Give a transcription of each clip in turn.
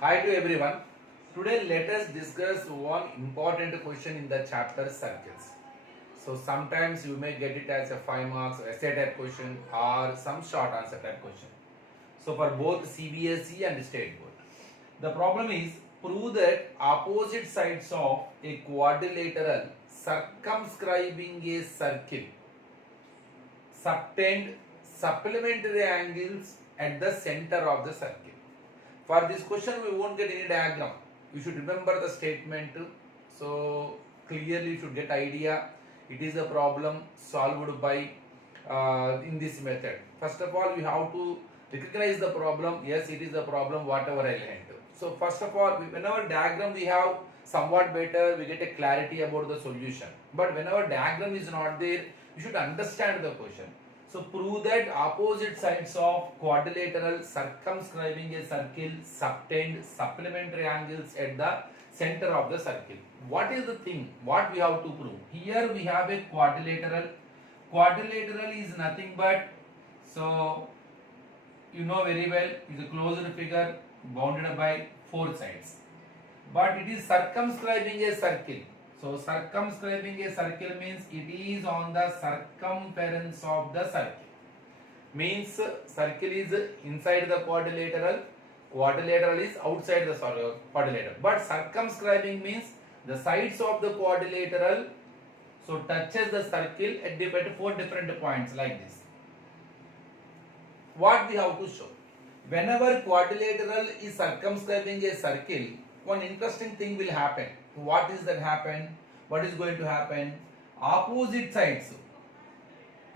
Hi to everyone. Today let us discuss one important question in the chapter circles. So sometimes you may get it as a 5 marks essay type question or some short answer type question. So for both CBSE and state board. The problem is prove that opposite sides of a quadrilateral circumscribing a circle subtend supplementary angles at the center of the circle. For this question, we won't get any diagram. You should remember the statement. So clearly, you should get idea. It is a problem solved by in this method. First of all, you have to recognize the problem. Yes, it is a problem. Whatever I learned. So first of all, whenever diagram we have somewhat better, we get a clarity about the solution. But whenever diagram is not there, you should understand the question. So prove that opposite sides of quadrilateral circumscribing a circle subtend supplementary angles at the center of the circle. What is the thing? What we have to prove? Here we have a quadrilateral. Quadrilateral is nothing but, so you know very well, is a closed figure bounded by four sides. But it is circumscribing a circle. So circumscribing a circle means it is on the circumference of the circle. Means circle is inside the quadrilateral, quadrilateral is outside the quadrilateral. But circumscribing means the sides of the quadrilateral so touches the circle at four different points like this. What we have to show? Whenever quadrilateral is circumscribing a circle, one interesting thing will happen. What is that happen? What is going to happen? Opposite sides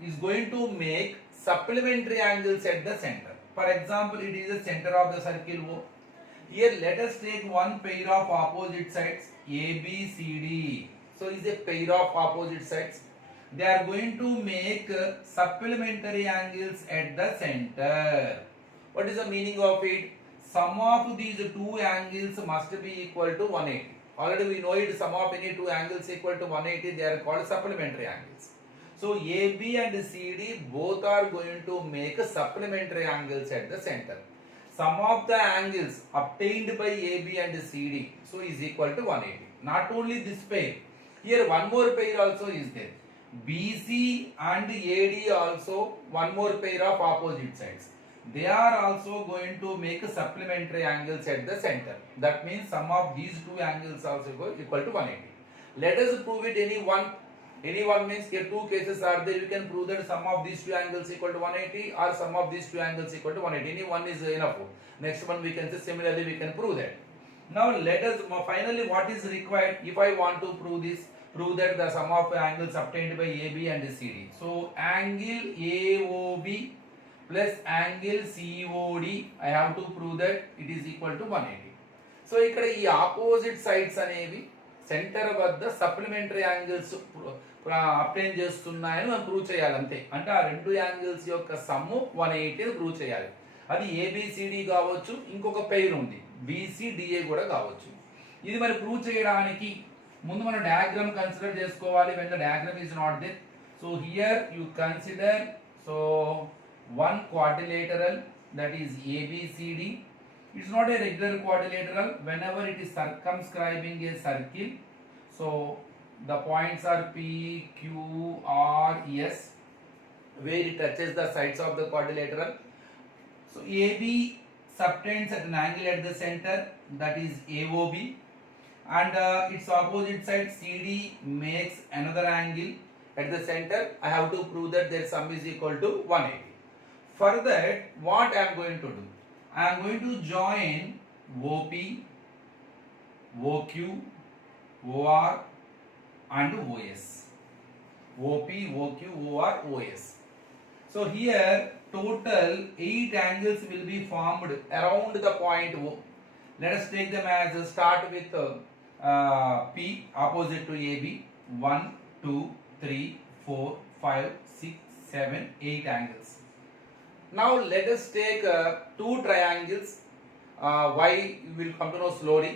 is going to make supplementary angles at the center. For example, it is the center of the circle O. Here let us take one pair of opposite sides A, B, C, D. So is a pair of opposite sides. They are going to make supplementary angles at the center. What is the meaning of it? Sum of these two angles must be equal to 180. Already we know it, sum of any two angles equal to 180, they are called supplementary angles. So AB and CD both are going to make supplementary angles at the center. Sum of the angles obtained by AB and CD so is equal to 180. Not only this pair, here one more pair also is there. BC and AD also one more pair of opposite sides. They are also going to make supplementary angles at the center. That means sum of these two angles also equal to 180. Let us prove it any one. Any one means here two cases are there. You can prove that sum of these two angles equal to 180 or sum of these two angles equal to 180. Any one is enough. Next one we can say similarly we can prove that. Now let us finally what is required if I want to prove this. Prove that the sum of angles obtained by AB and CD. So angle AOB plus angle COD I have to prove that it is equal to 180. So ఇక్కడ ఈ opposite sides అనేవి centre వద్ద supplementary angles obtain చేస్తున్నాయని మనం prove చేయాలి అంతే. అంటే ఆ రెండు యాంగిల్స్ యొక్క సమ్ము 180 ప్రూవ్ చేయాలి. అది ఏబిసిడి కావచ్చు, ఇంకొక పెయిర్ ఉంది బిసిడిఏ కూడా కావచ్చు. ఇది మరి ప్రూవ్ చేయడానికి ముందు మనం డయాగ్రామ్ కన్సిడర్ చేసుకోవాలి. When the diagram is not there, so here you consider so one quadrilateral, that is ABCD. It's not a regular quadrilateral. Whenever it is circumscribing a circle, so the points are P, Q, R, S, where it touches the sides of the quadrilateral. So AB subtends at an angle at the center, that is AOB, and its opposite side CD makes another angle at the center. I have to prove that their sum is equal to 180. For that, what I am going to do? I am going to join OP, OQ, OR and OS. OP, OQ, OR, OS. So here total 8 angles will be formed around the point O. Let us take them as start with P opposite to AB. 1, 2, 3, 4, 5, 6, 7, 8 angles. Now let us take two triangles. Why you will come to know slowly.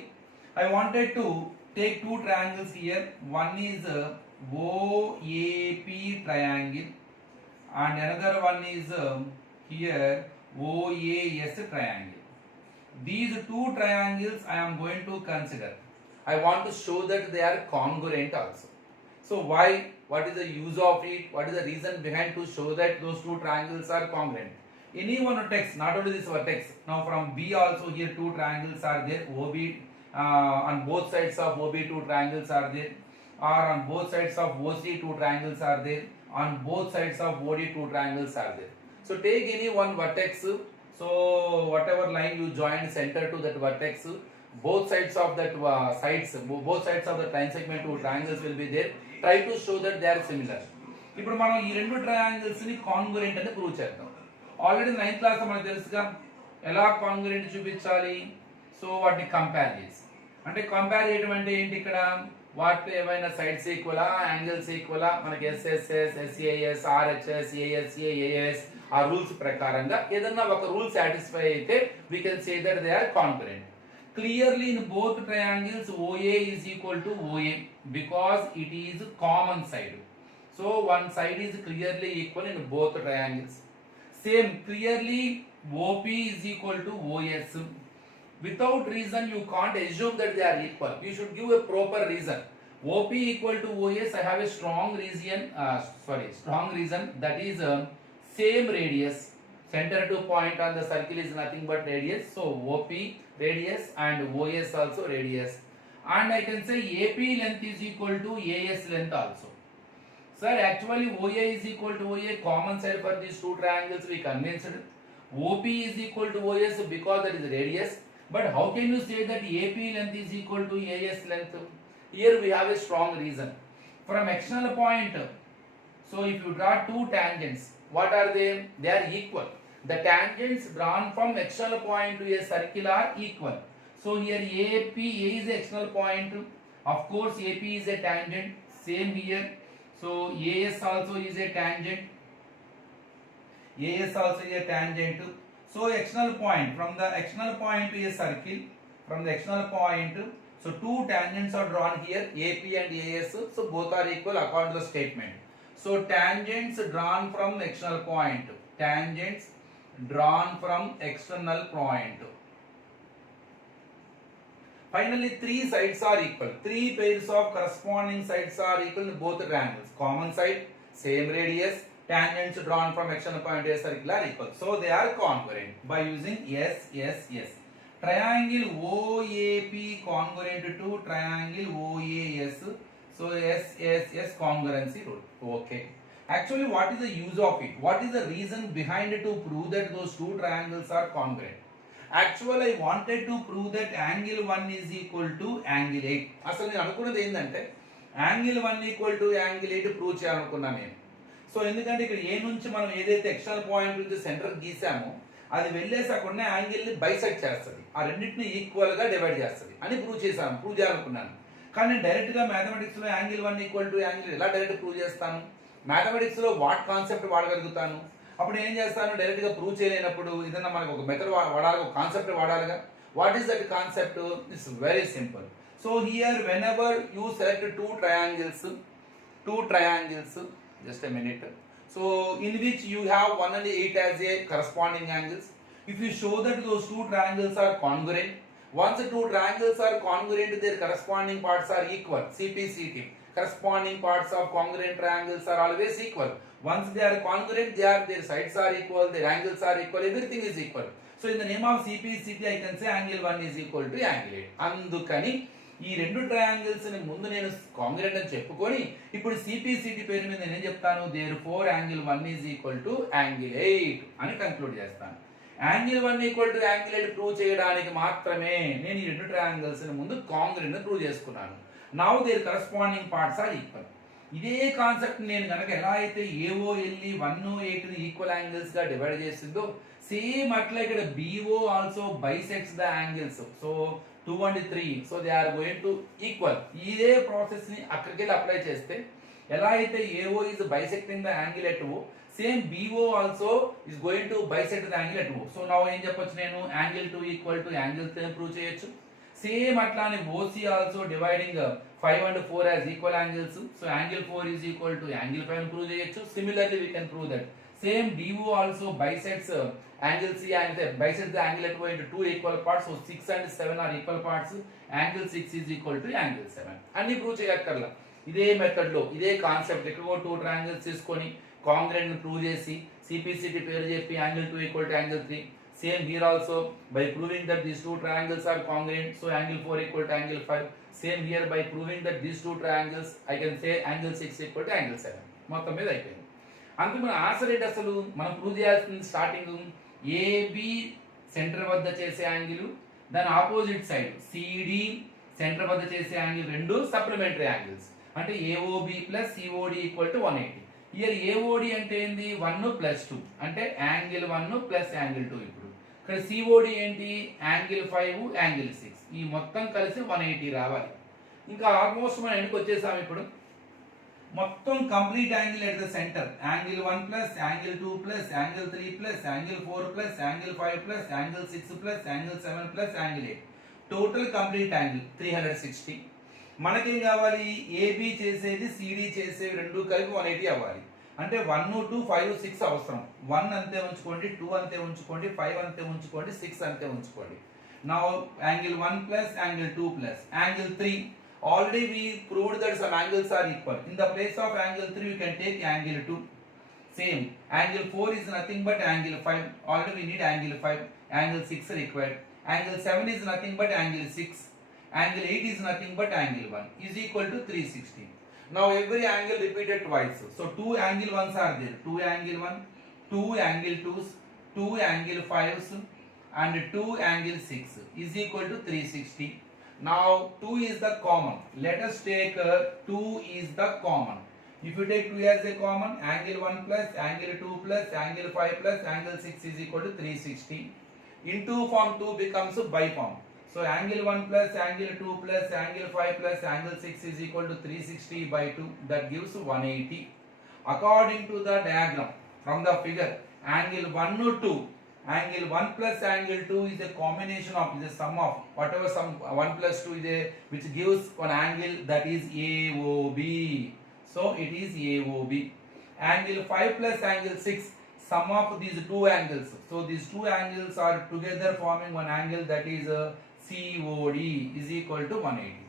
I wanted to take two triangles here. One is OAP triangle and another one is here OAS triangle. these two triangles I am going to consider. I want to show that they are congruent also. So why? What is the use of it? What is the reason behind to show that those two triangles are congruent? Any one vertex, not only this vertex. Now from B also here two triangles are there. OB on both sides of OB two triangles are there. Or on both sides of OC two triangles are there. On both sides of OD two triangles are there. So take any one vertex. So whatever line you join center to that vertex, both sides of that both sides of the line segment two triangles will be there. Try to show that they are similar. ఇప్పుడు మనం ఈ రెండు triangles ని కాంగ్రుయెంట్ అని prove చేద్దాం. Already 9th class మనకు తెలుసుగా ఎలా కాంగ్రుయెంట్ చూపించాలి. సో వాటిని కంపేర్ చేసి, అంటే కంపేర్ చేయడం అంటే ఏంటి, ఇక్కడ వాటిలో ఏమైనా సైడ్స్ ఈక్వలా, యాంగిల్స్ ఈక్వలా, మనకి SSS, SAS, RHS, ASA, AS ఆ రూల్స్ ప్రకారంగా ఏదన్నా ఒక రూల్ సాటిస్ఫై అయితే we can say that they are congruent. Clearly in both triangles OA is equal to OA because it is common side. So one side is clearly equal in both triangles. Same clearly OP is equal to OS. Without reason you can't assume that they are equal. You should give a proper reason. OP equal to OS, I have a strong reason that is same radius. Center to point on the circle is nothing but radius. So OP radius and OS also radius. And I can say AP length is equal to AS length also. Sir, actually OA is equal to OA, common side for these two triangles we convinced. OP is equal to OS because that is radius. But how can you say that AP length is equal to AS length? Here we have a strong reason. From external point, so if you draw two tangents, what are they? They are equal. The tangents drawn from external point to a circle are equal. So here AP, A is the external point. Of course AP is a tangent. Same here. So AS also is a tangent. AS also is a tangent. So external point, from the external point to a circle, from the external point, so two tangents are drawn here, AP and AS. So both are equal according to the statement. So tangents drawn from external point. Tangents drawn from external point. Finally, three sides are equal. Three pairs of corresponding sides are equal in both triangles. Common side, same radius, tangents drawn from external point to a circle are equal. So they are congruent by using S. Triangle OAP congruent to triangle OAS. So S congruency rule. Okay. Actually, what is the use of it? What is the reason behind it to prove that those two triangles are congruent? Actually, I wanted to prove that angle 1 is equal to angle 8. అసలు నేను అనుకున్నది ఏంటంటే angle 1 equal to angle 8 prove చేయాలనుకున్నాను నేను. So ఎందుకంటే ఇక్కడ ఏ నుంచి మనం ఏదైతే ఎక్స్టర్నల్ పాయింట్ నుంచి సెంటర్ గీసామో అది వెళ్ళేసి అక్కడ ఉన్న యాంగిల్ ని బైసెక్ట్ చేస్తుంది, ఆ రెండింటిని ఈక్వల్ గా డివైడ్ చేస్తుంది అని ప్రూవ్ చేయాలనుకున్నాను. కానీ డైరెక్ట్ గా mathematics low angle 1 equal to angle ఎలా డైరెక్ట్ ప్రూవ్ చేస్తాను? మ్యాథమెటిక్స్ లో వాట్ కాన్సెప్ట్ వాడగలుగుతాను? అప్పుడు ఏం చేస్తాను, డైరెక్ట్ గా ప్రూవ్ చేయలేనప్పుడు ఏదన్నా మనకు ఒక మెథడ్ వాడాలి, ఒక కాన్సెప్ట్ వాడాలిగా. What is that concept? It's very simple. So here whenever you select two triangles, just a minute. So in which you have 1 and 8 as a corresponding angles. If you show that those two triangles are congruent, once the two triangles are congruent, their corresponding parts are equal. CP/CT. Corresponding parts of congruent triangles are always equal. Once they are congruent, their sides are equal, their angles are equal, everything is equal. So in the name of CP/CT, I can say angle 1 is equal to angle 8. అందుకని ఈ రెండు triangles ని ముందు నేను కాంగ్రుయెంట్ అని చెప్పుకొని ఇప్పుడు CP/CT పేరు మీద నేను చెప్తాను therefore angle 1 is equal to angle 8 అని కంక్లూడ్ చేస్తాను. Angle 1 equal to angle 8 prove చేయడానికి మాత్రమే నేను ఈ రెండు ట్రయాంగిల్స్ ని ముందు కాంగ్రుయెంట్ ప్రూవ్ చేసుకున్నాను. Now their corresponding parts are equal. ఇదే కాన్సెప్ట్ నేను కనుక ఎలా అయితే AOLE 1 8 ని ఈక్వల్ యాంగిల్స్ గా డివైడ్ చేసిందో సేమ్ అట్లా ఇక్కడ BO also bisects the angles. So 2 and 3, so they are going to equal. ఇదే ప్రాసెస్ ని అక్కడికి వెళ్ళి అప్లై చేస్తే ఎలా అయితే AO is bisecting the angle at O, same BO also is going to bisect the angle at O. So now ఏం చెప్పొచ్చు నేను, angle 2 equal to angle 3 prove చేయొచ్చు. సేమ్ అట్లానే OC also dividing 5 and 4 as equal angles. So angle 4 is equal to angle 5 prove చేయొచ్చు. Similarly we can prove that Same DO also bisects angle C and bisects the angle at O into two equal parts. So 6 and 7 are equal parts. Angle 6 is equal to angle 7. అన్ని prove చేయక్కర్లా. ఇదే method లో ఇదే concept ఎక్కువ two triangles తీసుకొని congruent ని prove చేసి CPCT పేరు చెప్పి angle 2 equal to angle 3. Same here also by proving that these two triangles are congruent, so angle 4 equal to angle 5. Same here by proving that these two triangles, I can say angle 6 equal to angle 7. మొత్తం మీద అయిపోయింది. అందుకు మన answer ఏంటి అసలు మనం prove చేయాల్సింది starting AB centre వద్ద చేసే యాంగిల్, దాని ఆపోజిట్ సైడ్ CD సెంటర్ వద్ద చేసే యాంగిల్ రెండు సప్లిమెంటరీ యాంగిల్స్. అంటే AOB plus COD equal to 180. Here AOD అంటే ఏంది 1 ప్లస్ 2 అంటే యాంగిల్ 1 ప్లస్ యాంగిల్ 2. ఇప్పుడు ఇక్కడ COD ఏంటి యాంగిల్ 5 యాంగిల్ 6. ఈ మొత్తం కలిసి 180 రావాలి. ఇంకా ఆల్మోస్ట్ మనం ఎండ్కి వచ్చేసాం. ఇప్పుడు మొత్తం complete angle at the centre angle 1 plus angle 2 plus angle 3 plus angle 4 plus angle 5 plus angle 6 plus angle 7 plus angle 8 total complete angle 360. మనకేం కావాలి AB చేసేది CD చేసేవి రెండు కలిపి 180 అవ్వాలి. అంటే 1 2 5 6 అవసరం. 1 అంతే ఉంచుకోండి, 2 అంతే ఉంచుకోండి, 5 అంతే ఉంచుకోండి, 6 అంతే ఉంచుకోండి. Now angle 1 plus angle 2 plus angle 3. Already we proved that some angles are equal. In the place of angle 3 you can take angle 2. Same. Angle 4 is nothing but angle 5. Already we need angle 5. Angle 6 required. Angle 7 is nothing but angle 6. Angle 8 is nothing but angle 1 is equal to 360. Now every angle repeated twice. So 2 angle 1s are there. 2 angle 1, 2 angle 2s, 2 angle 5s and 2 angle 6 is equal to 360. Now 2 is the common. Let us take 2 is the common. If you take 2 as a common, angle 1 plus angle 2 plus angle 5 plus angle 6 is equal to 360. Into form 2 becomes biform. So angle 1 plus angle 2 plus angle 5 plus angle 6 is equal to 360 by 2. That gives 180. According to the diagram from the figure, angle 1 to 2, angle 1 plus angle 2 is a combination of the sum of whatever sum 1 plus 2 is a, which gives one angle that is AOB. So it is AOB. Angle 5 plus angle 6, sum of these two angles. So these two angles are together forming one angle that is COD is equal to 180.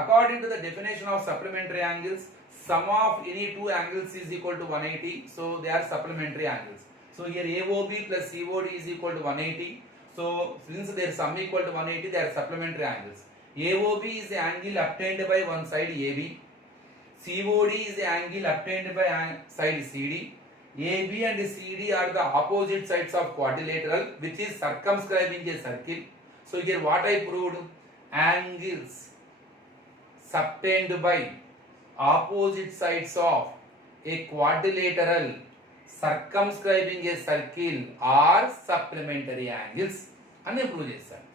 According to the definition of supplementary angles, sum of any two angles is equal to 180. So they are supplementary angles. So here AOB plus COD is equal to 180. So since their sum equal to 180, they are supplementary angles. AOB is the angle obtained by one side AB. COD is the angle obtained by side CD. AB and CD are the opposite sides of quadrilateral, which is circumscribing a circle. So here what I proved, angles subtended by opposite sides of a quadrilateral circumscribing a circle are supplementary angles అని prove చేశాను.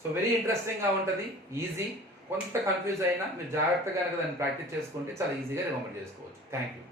So very ఇంట్రెస్టింగ్గా ఉంటుంది, easy. కొంత confuse అయినా మీరు జాగ్రత్తగా కనుక దాన్ని ప్రాక్టీస్ చేసుకుంటే చాలా ఈజీగా రిమెంబర్ చేసుకోవచ్చు. Thank you.